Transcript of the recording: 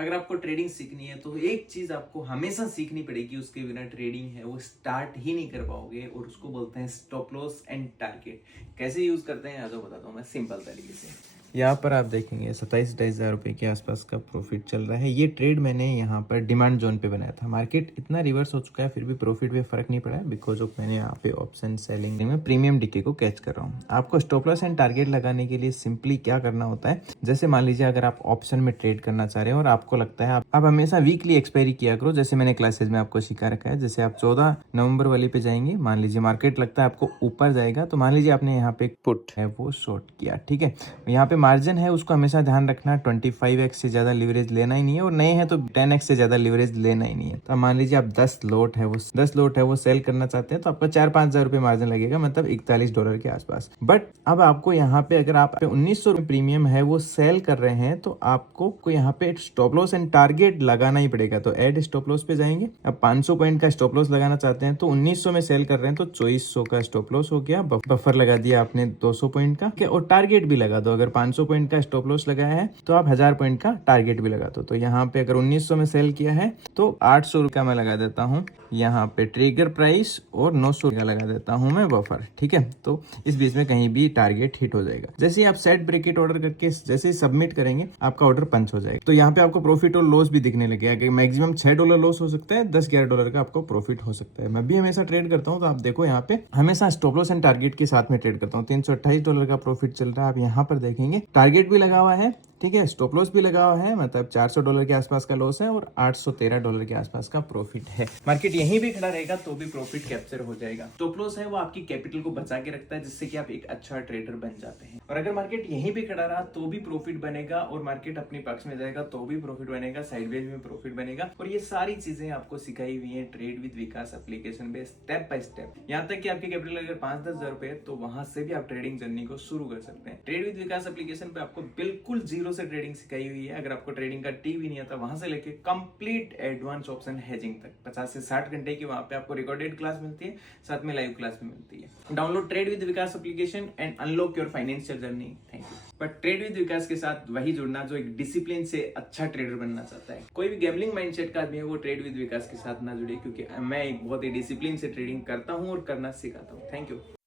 अगर आपको ट्रेडिंग सीखनी है तो एक चीज आपको हमेशा सीखनी पड़ेगी, उसके बिना ट्रेडिंग है वो स्टार्ट ही नहीं कर पाओगे, और उसको बोलते हैं स्टॉप लॉस एंड टारगेट। कैसे यूज करते हैं आज बताता हूँ मैं सिंपल तरीके से। यहाँ पर आप देखेंगे 27-28 हज़ार रुपये के आसपास का प्रॉफिट चल रहा है। ये ट्रेड मैंने यहाँ पर डिमांड जोन पे बनाया था। मार्केट इतना रिवर्स हो चुका है फिर भी प्रॉफिट में फर्क नहीं पड़ा है, बिकॉज ऑफ मैंने यहाँ पे ऑप्शन सेलिंग में प्रीमियम डीके को कैच कर रहा हूँ। आपको स्टॉप लॉस एंड टारगेट लगाने के लिए सिंपली क्या करना होता है, जैसे मान लीजिए अगर आप ऑप्शन में ट्रेड करना चाह रहे हैं और आपको लगता है आप हमेशा वीकली एक्सपायरी किया करो, जैसे मैंने क्लासेज में आपको सिखा रखा है। जैसे आप 14 नवंबर वाली पे जाएंगे, मान लीजिए मार्केट लगता है आपको ऊपर जाएगा, तो मान लीजिए आपने यहाँ पे एक पुट है वो शॉर्ट किया, ठीक है। यहाँ पे मार्जिन है उसको हमेशा ध्यान रखना, 25x से ज्यादा लीवरेज लेना ही नहीं है, और नहीं है तो 10x से ज्यादा लीवरेज लेना ही नहीं है। तो मान लीजिए आप 10 लोट है वो सेल करना चाहते हैं, तो आपका 4-5 हज़ार रुपये मार्जिन लगेगा, मतलब $41 के आसपास। बट अब आपको यहाँ पे अगर आप 1900 रुपये प्रीमियम है वो सेल कर रहे हैं, तो आपको यहाँ पे स्टॉप लॉस एंड टारगेट लगाना ही पड़ेगा। तो एड स्टॉप लॉस पे जाएंगे, अब 500 पॉइंट का स्टॉप लॉस लगाना चाहते हैं, तो 1900 में सेल कर रहे हैं तो 2400 का स्टॉप लॉस हो गया, बफर लगा दिया आपने 200 पॉइंट का, और टारगेट भी लगा दो। अगर 500 पॉइंट का स्टॉप लॉस लगाया है तो आप 1000 पॉइंट का टारगेट भी लगा दो। तो यहाँ पे अगर 1900 में सेल किया है तो 800 का मैं लगा देता हूँ यहाँ पे ट्रिगर प्राइस, और 900 का लगा देता हूँ मैं बफर, ठीक है। तो इस बीच में कहीं भी टारगेट हिट हो जाएगा। जैसे ही आप सेट ब्रेकेट ऑर्डर करके जैसे ही सबमिट करेंगे आपका ऑर्डर पंच हो जाएगा। तो यहाँ पे आपको प्रॉफिट और लॉस भी दिखने लगेगा। मैक्सिमम $6 लॉस हो सकता है, $10-11 का आपको प्रॉफिट हो सकता है। मैं भी हमेशा ट्रेड करता हूँ, तो आप देखो यहाँ पे हमेशा स्टॉप लॉस एंड टारगेट के साथ में ट्रेड करता हूँ। $328 का प्रॉफिट चल रहा है, आप यहाँ पर देखेंगे टारगेट भी लगा हुआ है, ठीक है, स्टॉप लॉस भी लगा हुआ है, मतलब $400 के आसपास का लॉस है और $813 के आसपास का प्रॉफिट है। मार्केट यहीं भी खड़ा रहेगा तो भी प्रॉफिट कैप्चर हो जाएगा। स्टॉप लॉस है वो आपकी कैपिटल को बचा के रखता है, जिससे कि आप एक अच्छा ट्रेडर बन जाते हैं। और अगर मार्केट यहीं भी खड़ा रहा तो भी प्रॉफिट बनेगा, और मार्केट अपने पक्ष में जाएगा तो भी प्रॉफिट बनेगा, साइडवेज में प्रॉफिट बनेगा। और ये सारी चीजें आपको सिखाई हुई है ट्रेड विद विकास एप्लीकेशन में, स्टेप बाय स्टेप। यहाँ तक कि आपकी कैपिटल अगर 5-10 हज़ार रुपए है तो वहां से भी आप ट्रेडिंग जर्नी को शुरू कर सकते हैं। ट्रेड विद विकास एप्लीकेशन पे आपको बिल्कुल जीरो से ट्रेडिंग सिखाई हुई है। अगर आपको ट्रेडिंग का टी भी नहीं आता, वहां से लेके कंप्लीट एडवांस ऑप्शन हेजिंग तक 50 से 60 घंटे की वहां पे आपको रिकॉर्डेड क्लास मिलती है, साथ में लाइव क्लास भी मिलती है। Download trade with Vikas application and unlock your financial journey. Thank you. But trade with Vikas के साथ वही जुड़ना जो एक डिसिप्लिन से अच्छा ट्रेडर बनना चाहता है। कोई भी गैम्बलिंग माइंडसेट का आदमी है वो ट्रेड विद विकास के साथ ना जुड़े, क्योंकि मैं एक बहुत ही डिसिप्लिन से ट्रेडिंग करता हूँ और करना सिखाता हूँ। Thank you.